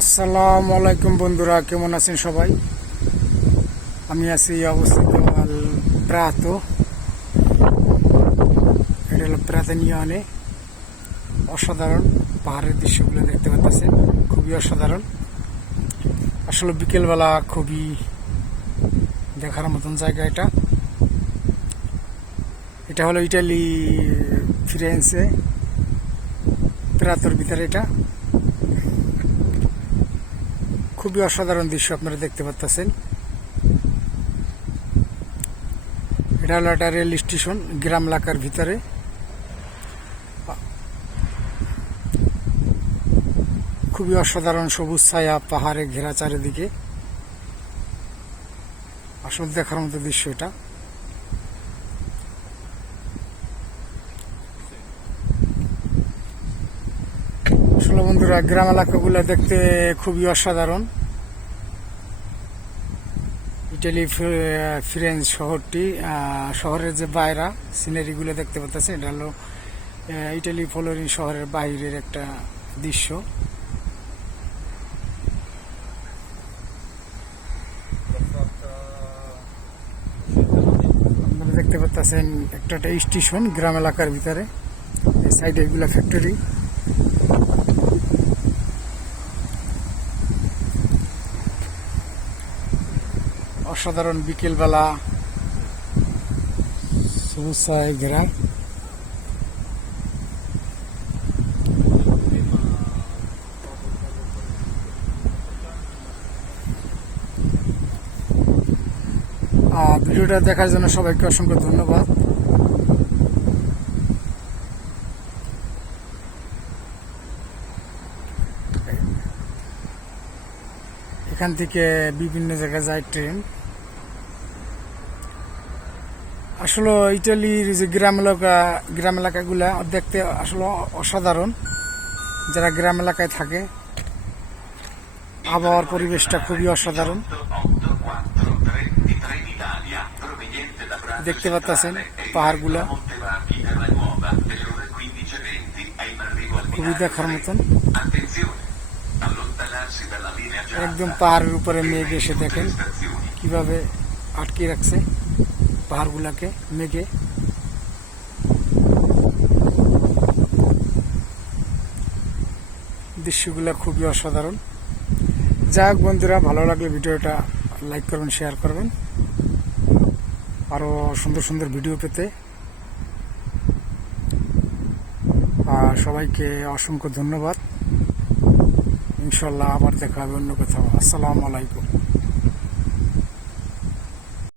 আসসালামু আলাইকুম বন্ধুরা, কেমন আছেন সবাই? আমি আছি অবস্থিত আল প্রাত। এটা হলো প্রাতনিয়নে অসাধারণ পাহাড়ের দৃশ্যগুলো দেখতে পাচ্ছেন, খুবই অসাধারণ। আসলে বিকেলবেলা খুবই দেখার মতন জায়গা এটা। এটা হলো ইটালি, ফিরেন্সে। প্রাতর ভিতরে এটা। খুবই অসাধারণ দৃশ্য আপনারা দেখতে পাচ্ছেন এটা একটা রেল স্টেশন, গ্রাম এলাকার ভিতরে। খুবই অসাধারণ সবুজ ছায়া, পাহাড়ে ঘেরা চারিদিকে। আসল দেখার মতো দৃশ্য এটা। আসলে বন্ধুরা গ্রাম এলাকাগুলো দেখতে খুবই অসাধারণ। ইটালি ফি- ফিরেন্স শহরটি শহরের যে বাইরা, সিনারিগুলো দেখতে পাচ্ছেন, এটা হলো ইটালি ফলোরিন শহরের বাইরের একটা দৃশ্য। দেখতে পাচ্ছেন, একটা একটা স্টেশন গ্রাম এলাকার ভিতরে সাইডে এগুলা ফ্যাক্টরি অসাধারণ বিকেলবেলা সবুজায় ঘেরা ভিডিওটা দেখার জন্য সবাইকে অসংখ্য ধন্যবাদ। এখান থেকে বিভিন্ন জায়গায় যায় ট্রেন। আসলে ইটালির যে গ্রাম এলাকা, গ্রাম এলাকাগুলা দেখতে আসলে অসাধারণ। যারা গ্রাম এলাকায় থাকে, আবহাওয়ার পরিবেশটা খুবই অসাধারণ। দেখতে পাচ্ছেন পাহাড়গুলা। খুবই দেখার মতন। একদম পাহাড়ের উপরে মেঘ এসে দেখেন কীভাবে আটকে রাখছে পাহাড়গুলাকে, মেঘে। দৃশ্যগুলো খুবই অসাধারণ। যাই হোক বন্ধুরা, ভালো লাগলে ভিডিওটা লাইক করবেন, শেয়ার করবেন। আরও সুন্দর সুন্দর ভিডিও পেতে। আর সবাইকে অসংখ্য ধন্যবাদ। ইনশাল্লাহ আবার দেখা হবে অন্য কোথাও। আসসালামু আলাইকুম।